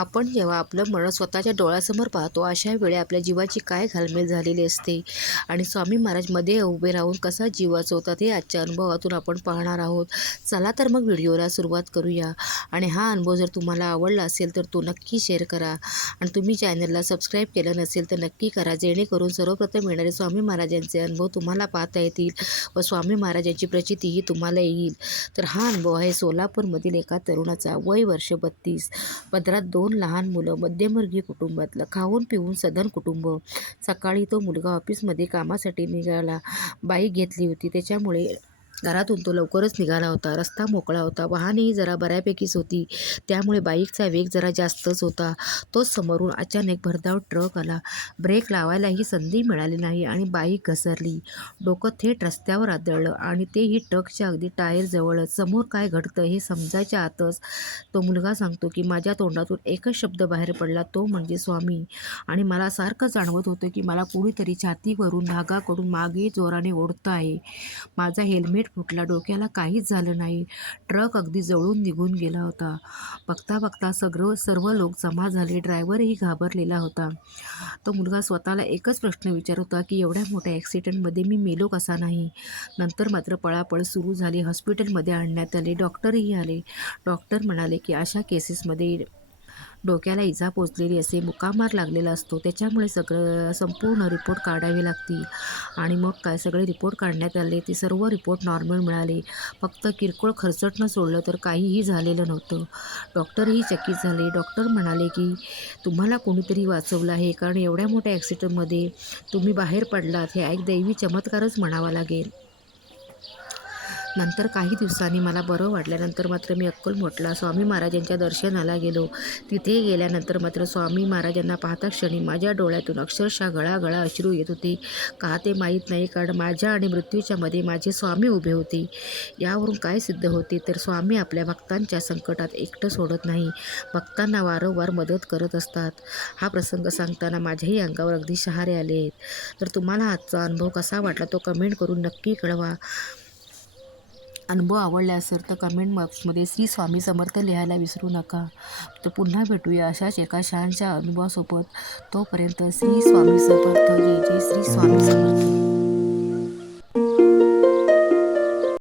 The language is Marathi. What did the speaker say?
आपण जेव्हा आपलं मरण स्वतःच्या डोळ्यासमोर पाहतो, अशा वेळी आपल्या जीवाची काय घालमेल झालेली असते आणि स्वामी महाराज मध्ये उभे राहून कसा जीव वाचवतात हे आजच्या अनुभवातून आपण पाहणार आहोत. चला तर मग व्हिडिओला सुरुवात करूया. आणि हा अनुभव जर तुम्हाला आवडला असेल तर तो नक्की शेअर करा आणि तुम्ही चॅनलला सबस्क्राईब केलं नसेल तर नक्की करा, जेणेकरून सर्वप्रथम येणारे स्वामी महाराजांचे अनुभव तुम्हाला पाहता येतील व स्वामी महाराजांची प्रचितीही तुम्हाला येईल. तर हा अनुभव आहे सोलापूरमधील एका तरुणाचा. वय वर्ष 32. पदरात 2 लहान मुलं, मध्यमवर्गीय कुटुंबातलं, खाऊन पिऊन सधन कुटुंब. सकाळी तो मुलगा ऑफिसमध्ये कामासाठी निघाला. बाईक घेतली होती, त्याच्यामुळे घरातून तो लवकरच निघाला होता. रस्ता मोकळा होता, वाहनेही जरा बऱ्यापैकीच होती, त्यामुळे बाईकचा वेग जरा जास्तच होता. तोच समोरून अचानक भरधाव ट्रक आला. ब्रेक लावायलाही संधी मिळाली नाही आणि बाईक घसरली. डोकं थेट रस्त्यावर आदळलं आणि तेही ट्रकच्या अगदी टायरजवळच. समोर काय घडतं हे समजायच्या आतच तो मुलगा सांगतो की माझ्या तोंडातून एकच शब्द बाहेर पडला, तो म्हणजे स्वामी. आणि मला सारखं जाणवत होतं की मला कोणीतरी छातीवरून धागाकडून मागे जोराने ओढतं आहे. माझा हेल्मेट फुटला, डोक्याला काहीच झालं नाही. ट्रक अगदी जवळून निघून गेला होता. बघता बघता सर्व लोक जमा झाले. ड्रायव्हरही घाबरलेला होता. तो मुलगा स्वतःला एकच प्रश्न विचारत होता की एवढ्या मोठ्या ॲक्सिडेंटमध्ये मी मेलो कसा नाही. नंतर मात्र पळापळ सुरू झाली. हॉस्पिटलमध्ये आणण्यात आले. डॉक्टरही आले. डॉक्टर म्हणाले की अशा केसेसमध्ये डोक्याला इजा पोचलेली असते, मुकामार लागलेला असतो, त्याच्यामुळे संपूर्ण रिपोर्ट काढावे लागतील. आणि मग काय, सगळे रिपोर्ट काढण्यात आले. ते सर्व रिपोर्ट नॉर्मल मिळाले. फक्त किरकोळ खरचटणं सोडलं तर काहीही झालेलं नव्हतं. डॉक्टरही चकित झाले. डॉक्टर म्हणाले की तुम्हाला कोणीतरी वाचवलं आहे, कारण एवढ्या मोठ्या ॲक्सिडेंटमध्ये तुम्ही बाहेर पडलात, हे एक दैवी चमत्कारच म्हणावा लागेल. नंतर काही दिवसांनी मला बरं वाटल्यानंतर मात्र मी अक्कलकोटला स्वामी महाराजांच्या दर्शनाला गेलो. तिथे गेल्यानंतर मात्र स्वामी महाराजांना पाहता क्षणी माझ्या डोळ्यातून अक्षरशः गळागळा अश्रू येत होते. का ते माहीत नाही, कारण माझ्या आणि मृत्यूच्या मध्ये माझे स्वामी उभे होते. यावरून काय सिद्ध होते, तर स्वामी आपल्या भक्तांच्या संकटात एकटं सोडत नाही, भक्तांना वारंवार मदत करत असतात. हा प्रसंग सांगताना माझ्याही अंगावर अगदी शहारे आले आहेत. तर तुम्हाला आजचा अनुभव कसा वाटला तो कमेंट करून नक्की कळवा. अनुभव आवडला असेल तर कमेंट बॉक्समध्ये श्री स्वामी समर्थ लिहायला विसरू नका. तर पुन्हा भेटूया अशाच एका छानशा अनुभवासोबत. तोपर्यंत श्री स्वामी समर्थ. जय जय श्री स्वामी समर्थ.